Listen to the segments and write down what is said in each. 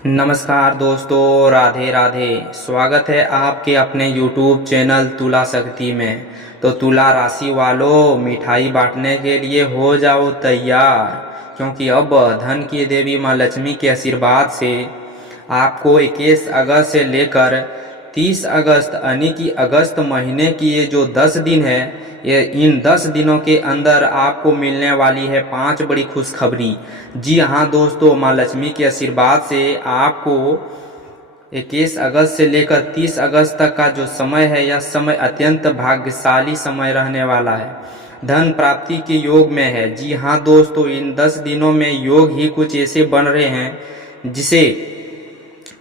नमस्कार दोस्तों, राधे राधे। स्वागत है आपके अपने YouTube चैनल तुला शक्ति में। तो तुला राशि वालों, मिठाई बांटने के लिए हो जाओ तैयार, क्योंकि अब धन की देवी माँ लक्ष्मी के आशीर्वाद से आपको 21 अगस्त से लेकर 30 अगस्त यानी कि अगस्त महीने की ये जो 10 दिन है, ये इन 10 दिनों के अंदर आपको मिलने वाली है 5 बड़ी खुशखबरी। जी हाँ दोस्तों, माँ लक्ष्मी के आशीर्वाद से आपको 21 अगस्त से लेकर 30 अगस्त तक का जो समय है, यह समय अत्यंत भाग्यशाली समय रहने वाला है। धन प्राप्ति के योग में है। जी हाँ दोस्तों, इन 10 दिनों में योग ही कुछ ऐसे बन रहे हैं जिसे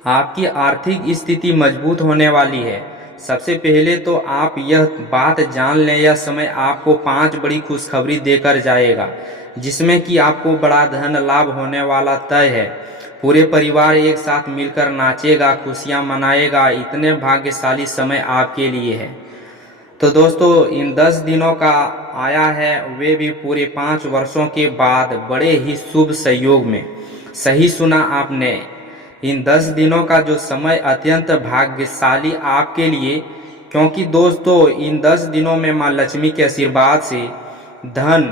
आपकी आर्थिक स्थिति मजबूत होने वाली है। सबसे पहले तो आप यह बात जान लें, यह समय आपको 5 बड़ी खुशखबरी देकर जाएगा, जिसमें कि आपको बड़ा धन लाभ होने वाला तय है। पूरे परिवार एक साथ मिलकर नाचेगा, खुशियां मनाएगा। इतने भाग्यशाली समय आपके लिए है। तो दोस्तों, इन 10 दिनों का आया है, वे भी पूरे 5 वर्षों के बाद बड़े ही शुभ संयोग में। सही सुना आपने, इन 10 दिनों का जो समय अत्यंत भाग्यशाली आपके लिए, क्योंकि दोस्तों इन 10 दिनों में माँ लक्ष्मी के आशीर्वाद से धन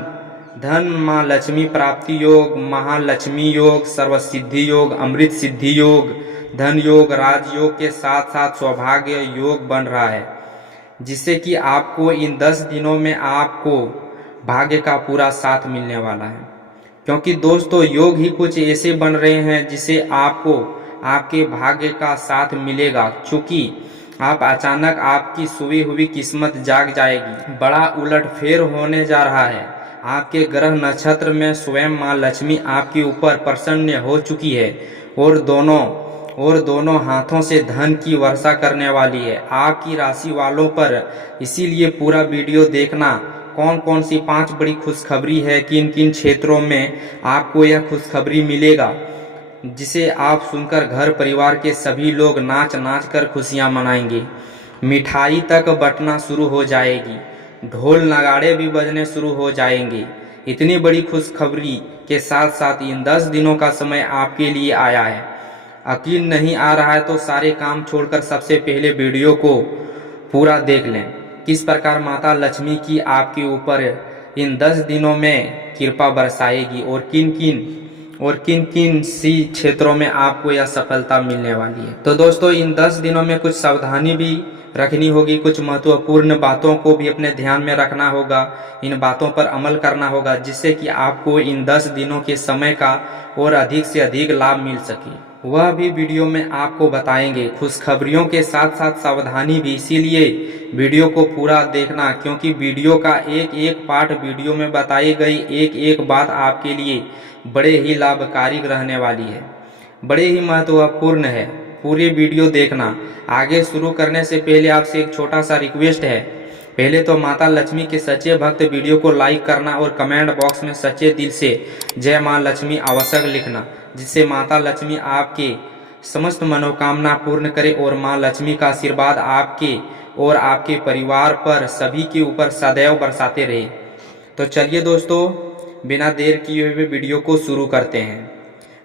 धन माँ लक्ष्मी प्राप्ति योग, महालक्ष्मी योग, सर्वसिद्धि योग, अमृत सिद्धि योग, धन योग, राजयोग के साथ साथ सौभाग्य योग बन रहा है, जिससे कि आपको इन 10 दिनों में आपको भाग्य का पूरा साथ मिलने वाला है। क्योंकि दोस्तों योग ही कुछ ऐसे बन रहे हैं जिसे आपको आपके भाग्य का साथ मिलेगा। चूंकि आप अचानक आपकी सोई हुई किस्मत जाग जाएगी। बड़ा उलटफेर होने जा रहा है। आपके ग्रह नक्षत्र में स्वयं माँ लक्ष्मी आपके ऊपर प्रसन्न हो चुकी है और दोनों हाथों से धन की वर्षा करने वाली है आपकी राशि वालों पर। इसीलिए पूरा वीडियो देखना। कौन कौन सी 5 बड़ी खुशखबरी है, किन किन क्षेत्रों में आपको यह खुशखबरी मिलेगा, जिसे आप सुनकर घर परिवार के सभी लोग नाच नाच कर खुशियां मनाएंगे। मिठाई तक बंटना शुरू हो जाएगी, ढोल नगाड़े भी बजने शुरू हो जाएंगे। इतनी बड़ी खुशखबरी के साथ साथ इन 10 दिनों का समय आपके लिए आया है। यकीन नहीं आ रहा है तो सारे काम छोड़कर सबसे पहले वीडियो को पूरा देख लें, किस प्रकार माता लक्ष्मी की आपके ऊपर इन 10 दिनों में कृपा बरसाएगी और किन किन सी क्षेत्रों में आपको यह सफलता मिलने वाली है। तो दोस्तों इन 10 दिनों में कुछ सावधानी भी रखनी होगी, कुछ महत्वपूर्ण बातों को भी अपने ध्यान में रखना होगा, इन बातों पर अमल करना होगा, जिससे कि आपको इन 10 दिनों के समय का और अधिक से अधिक लाभ मिल सके। वह भी वीडियो में आपको बताएंगे। खुशखबरियों के साथ साथ सावधानी भी, इसीलिए वीडियो को पूरा देखना, क्योंकि वीडियो का एक एक पार्ट, वीडियो में बताई गई एक एक बात आपके लिए बड़े ही लाभकारी रहने वाली है, बड़े ही महत्वपूर्ण है। पूरी वीडियो देखना। आगे शुरू करने से पहले आपसे एक छोटा सा रिक्वेस्ट है। पहले तो माता लक्ष्मी के सच्चे भक्त वीडियो को लाइक करना और कमेंट बॉक्स में सच्चे दिल से जय माँ लक्ष्मी आवश्यक लिखना, जिससे माता लक्ष्मी आपके समस्त मनोकामना पूर्ण करे और माँ लक्ष्मी का आशीर्वाद आपके और आपके परिवार पर सभी के ऊपर सदैव बरसाते रहे। तो चलिए दोस्तों, बिना देर किए हुए वीडियो को शुरू करते हैं।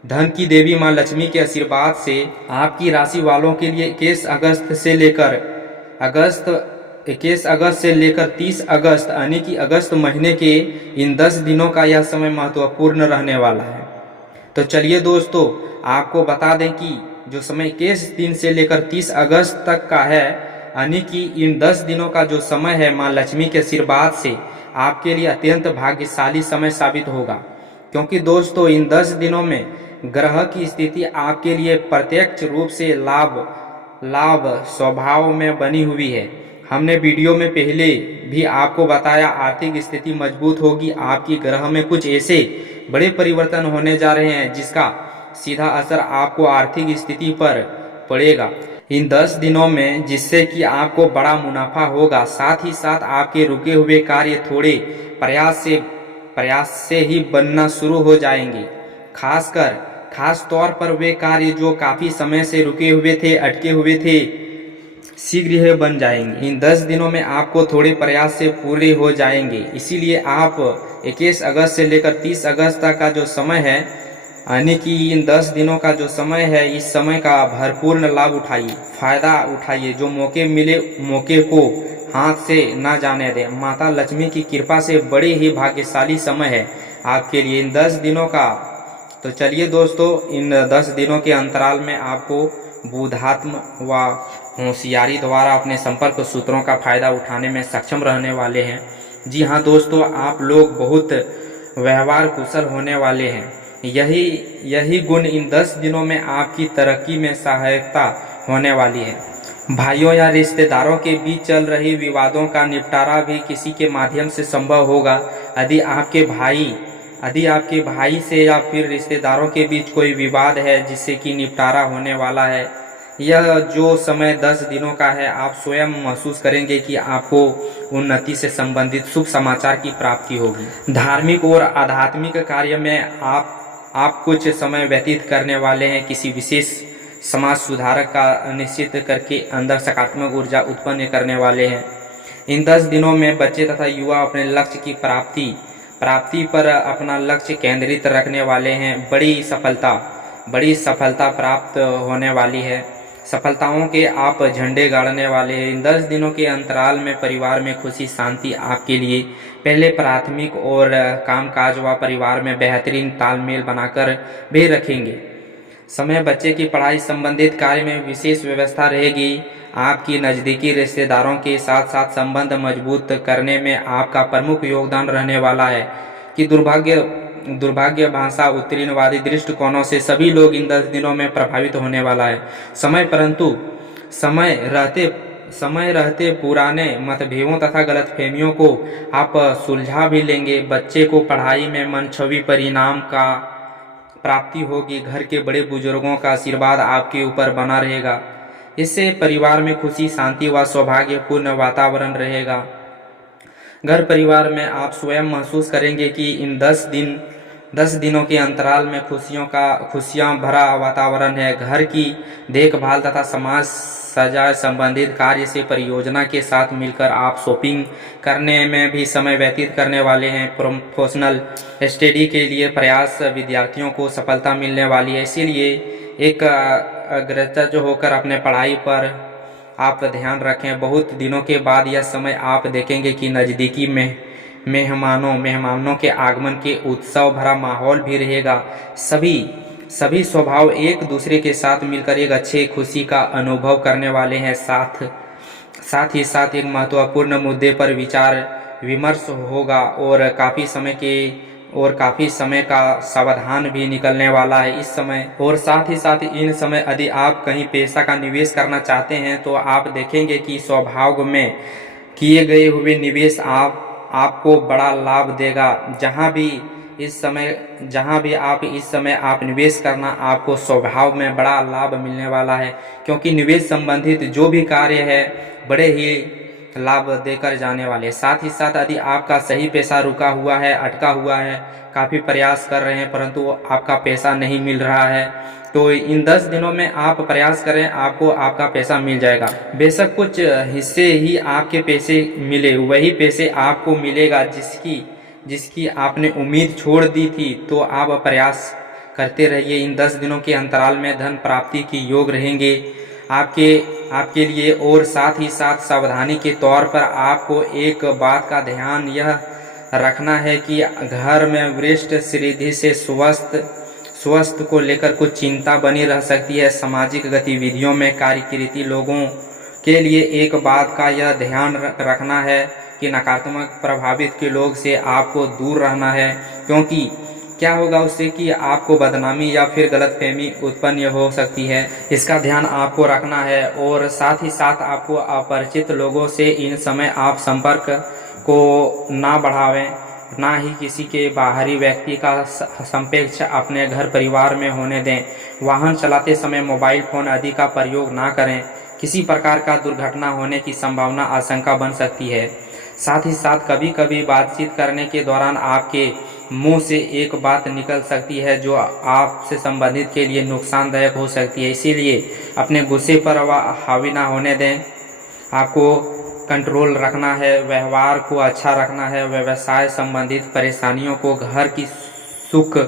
धन की देवी माँ लक्ष्मी के आशीर्वाद से आपकी राशि वालों के लिए 21 अगस्त से लेकर 30 अगस्त यानी कि अगस्त महीने के इन 10 दिनों का यह समय महत्वपूर्ण रहने वाला है। तो चलिए दोस्तों, आपको बता दें कि जो समय 21 दिन से लेकर 30 अगस्त तक का है, यानी कि इन 10 दिनों का जो समय है, माँ लक्ष्मी के आशीर्वाद से आपके लिए अत्यंत भाग्यशाली समय साबित होगा। क्योंकि दोस्तों इन 10 दिनों में ग्रह की स्थिति आपके लिए प्रत्यक्ष रूप से लाभ स्वभाव में बनी हुई है। हमने वीडियो में पहले भी आपको बताया, आर्थिक स्थिति मजबूत होगी। आपकी ग्रह में कुछ ऐसे बड़े परिवर्तन होने जा रहे हैं जिसका सीधा असर आपको आर्थिक स्थिति पर पड़ेगा इन 10 दिनों में, जिससे कि आपको बड़ा मुनाफा होगा। साथ ही साथ आपके रुके हुए कार्य थोड़े प्रयास से ही बनना शुरू हो जाएंगे। खास तौर पर वे कार्य जो काफी समय से रुके हुए थे, अटके हुए थे, शीघ्र ही बन जाएंगे। इन 10 दिनों में आपको थोड़े प्रयास से पूरे हो जाएंगे। इसीलिए आप 21 अगस्त से लेकर 30 अगस्त तक का जो समय है, यानी कि इन 10 दिनों का जो समय है, इस समय का भरपूर लाभ उठाइए, फायदा उठाइए। जो मौके मिले मौके को हाथ से ना जाने दें। माता लक्ष्मी की कृपा से बड़े ही भाग्यशाली समय है आपके लिए इन 10 दिनों का। तो चलिए दोस्तों, इन 10 दिनों के अंतराल में आपको बुधात्म व होशियारी द्वारा अपने संपर्क सूत्रों का फायदा उठाने में सक्षम रहने वाले हैं। जी हाँ दोस्तों, आप लोग बहुत व्यवहार कुशल होने वाले हैं। यही गुण इन 10 दिनों में आपकी तरक्की में सहायता होने वाली है। भाइयों या रिश्तेदारों के बीच चल रही विवादों का निपटारा भी किसी के माध्यम से संभव होगा। यदि आपके भाई से या फिर रिश्तेदारों के बीच कोई विवाद है जिससे कि निपटारा होने वाला है, यह जो समय 10 दिनों का है, आप स्वयं महसूस करेंगे कि आपको उन्नति से संबंधित शुभ समाचार की प्राप्ति होगी। धार्मिक और आध्यात्मिक कार्य में आप कुछ समय व्यतीत करने वाले हैं। किसी विशेष समाज सुधारक का निश्चित करके अंदर सकारात्मक ऊर्जा उत्पन्न करने वाले हैं। इन 10 दिनों में बच्चे तथा युवा अपने लक्ष्य की प्राप्ति पर अपना लक्ष्य केंद्रित रखने वाले हैं। बड़ी सफलता प्राप्त होने वाली है। सफलताओं के आप झंडे गाड़ने वाले हैं। इन 10 दिनों के अंतराल में परिवार में खुशी शांति आपके लिए पहले प्राथमिक और कामकाज व परिवार में बेहतरीन तालमेल बनाकर भी रखेंगे। समय बच्चे की पढ़ाई संबंधित कार्य में विशेष व्यवस्था रहेगी। आपकी नज़दीकी रिश्तेदारों के साथ साथ संबंध मजबूत करने में आपका प्रमुख योगदान रहने वाला है कि दुर्भाग्य भाषा उत्तीर्णवादी दृष्टिकोणों से सभी लोग इन 10 दिनों में प्रभावित होने वाला है। समय रहते पुराने मतभेदों तथा गलतफहमियों को आप सुलझा भी लेंगे। बच्चे को पढ़ाई में मनछवी परिणाम का प्राप्ति होगी। घर के बड़े बुजुर्गों का आशीर्वाद आपके ऊपर बना रहेगा। इससे परिवार में खुशी शांति व सौभाग्यपूर्ण वातावरण रहेगा। घर परिवार में आप स्वयं महसूस करेंगे कि इन 10 दिनों के अंतराल में खुशियां भरा वातावरण है। घर की देखभाल तथा समाज सजाए संबंधित कार्य से परियोजना के साथ मिलकर आप शॉपिंग करने में भी समय व्यतीत करने वाले हैं। प्रोफेशनल स्टडी के लिए प्रयास विद्यार्थियों को सफलता मिलने वाली है। इसीलिए एक अग्रसर होकर अपने पढ़ाई पर आप ध्यान रखें। बहुत दिनों के बाद यह समय आप देखेंगे कि नज़दीकी में मेहमानों के आगमन के उत्सव भरा माहौल भी रहेगा। सभी स्वभाव एक दूसरे के साथ मिलकर एक अच्छे खुशी का अनुभव करने वाले हैं। साथ ही साथ एक महत्वपूर्ण मुद्दे पर विचार विमर्श होगा और काफ़ी समय का सावधान भी निकलने वाला है इस समय। और साथ ही साथ इन समय यदि आप कहीं पैसा का निवेश करना चाहते हैं तो आप देखेंगे कि स्वभाव में किए गए हुए निवेश आपको बड़ा लाभ देगा। जहां भी आप इस समय आप निवेश करना, आपको स्वभाव में बड़ा लाभ मिलने वाला है, क्योंकि निवेश संबंधित जो भी कार्य है बड़े ही लाभ देकर जाने वाले। साथ ही साथ यदि आपका सही पैसा रुका हुआ है, अटका हुआ है, काफ़ी प्रयास कर रहे हैं परंतु आपका पैसा नहीं मिल रहा है, तो इन 10 दिनों में आप प्रयास करें, आपको आपका पैसा मिल जाएगा। बेशक कुछ हिस्से ही आपके पैसे मिले, वही पैसे आपको मिलेगा जिसकी आपने उम्मीद छोड़ दी थी। तो आप प्रयास करते रहिए। इन 10 दिनों के अंतराल में धन प्राप्ति की योग रहेंगे आपके लिए। और साथ ही साथ सावधानी के तौर पर आपको एक बात का ध्यान यह रखना है कि घर में वरिष्ठ श्रीधि से स्वास्थ्य को लेकर कुछ चिंता बनी रह सकती है। सामाजिक गतिविधियों में कार्यकृति लोगों के लिए एक बात का यह ध्यान रखना है कि नकारात्मक प्रभावित के लोग से आपको दूर रहना है, क्योंकि क्या होगा उससे कि आपको बदनामी या फिर गलतफहमी उत्पन्न हो सकती है। इसका ध्यान आपको रखना है। और साथ ही साथ आपको अपरिचित लोगों से इन समय आप संपर्क को ना बढ़ावें, ना ही किसी के बाहरी व्यक्ति का संपेक्ष अपने घर परिवार में होने दें। वाहन चलाते समय मोबाइल फोन आदि का प्रयोग ना करें। किसी प्रकार का दुर्घटना होने की संभावना आशंका बन सकती है। साथ ही साथ कभी कभी बातचीत करने के दौरान आपके मुंह से एक बात निकल सकती है जो आपसे संबंधित के लिए नुकसानदायक हो सकती है। इसीलिए अपने गुस्से पर हावी ना होने दें। आपको कंट्रोल रखना है, व्यवहार को अच्छा रखना है। व्यवसाय संबंधित परेशानियों को घर की सुख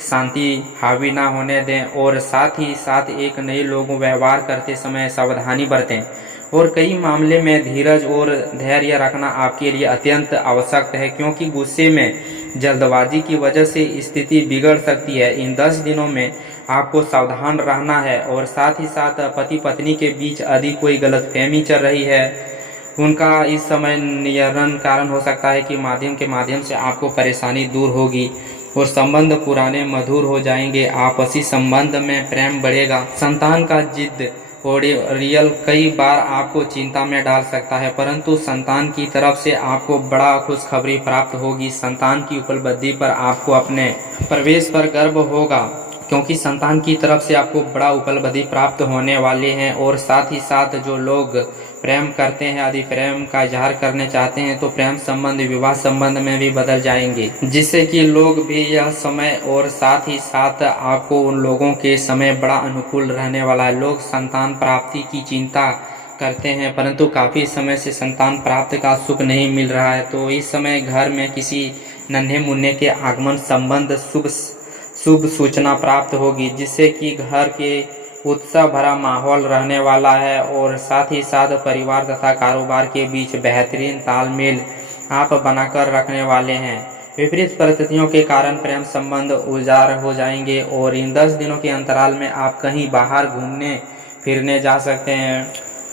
शांति हावी ना होने दें और साथ ही साथ एक नए लोगों व्यवहार करते समय सावधानी बरतें और कई मामले में धीरज और धैर्य रखना आपके लिए अत्यंत आवश्यक है, क्योंकि गुस्से में जल्दबाजी की वजह से स्थिति बिगड़ सकती है। इन 10 दिनों में आपको सावधान रहना है और साथ ही साथ पति पत्नी के बीच यदि कोई गलतफहमी चल रही है, उनका इस समय निवारण कारण हो सकता है कि माध्यम से आपको परेशानी दूर होगी और संबंध पुराने मधुर हो जाएंगे। आपसी संबंध में प्रेम बढ़ेगा। संतान का जिद और रियल कई बार आपको चिंता में डाल सकता है, परंतु संतान की तरफ से आपको बड़ा खुशखबरी प्राप्त होगी। संतान की उपलब्धि पर आपको अपने प्रवेश पर गर्व होगा, क्योंकि संतान की तरफ से आपको बड़ा उपलब्धि प्राप्त होने वाले हैं। और साथ ही साथ जो लोग प्रेम करते हैं, यदि प्रेम का इजहार करने चाहते हैं, तो प्रेम संबंध विवाह संबंध में भी बदल जाएंगे, जिससे कि लोग भी यह समय और साथ ही साथ आपको उन लोगों के समय बड़ा अनुकूल रहने वाला है। लोग संतान प्राप्ति की चिंता करते हैं, परंतु काफ़ी समय से संतान प्राप्त का सुख नहीं मिल रहा है, तो इस समय घर में किसी नन्हे मुन्ने के आगमन संबंध शुभ सूचना प्राप्त होगी, जिससे कि घर के उत्साह भरा माहौल रहने वाला है। और साथ ही साथ परिवार तथा कारोबार के बीच बेहतरीन तालमेल आप बनाकर रखने वाले हैं। विपरीत परिस्थितियों के कारण प्रेम संबंध उजाड़ हो जाएंगे और इन 10 दिनों के अंतराल में आप कहीं बाहर घूमने फिरने जा सकते हैं।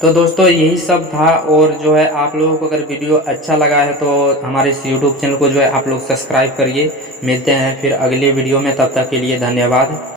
तो दोस्तों यही सब था, और जो है आप लोगों को अगर वीडियो अच्छा लगा है तो हमारे इस यूट्यूब चैनल को जो है आप लोग सब्सक्राइब करिए। मिलते हैं फिर अगले वीडियो में, तब तक के लिए धन्यवाद।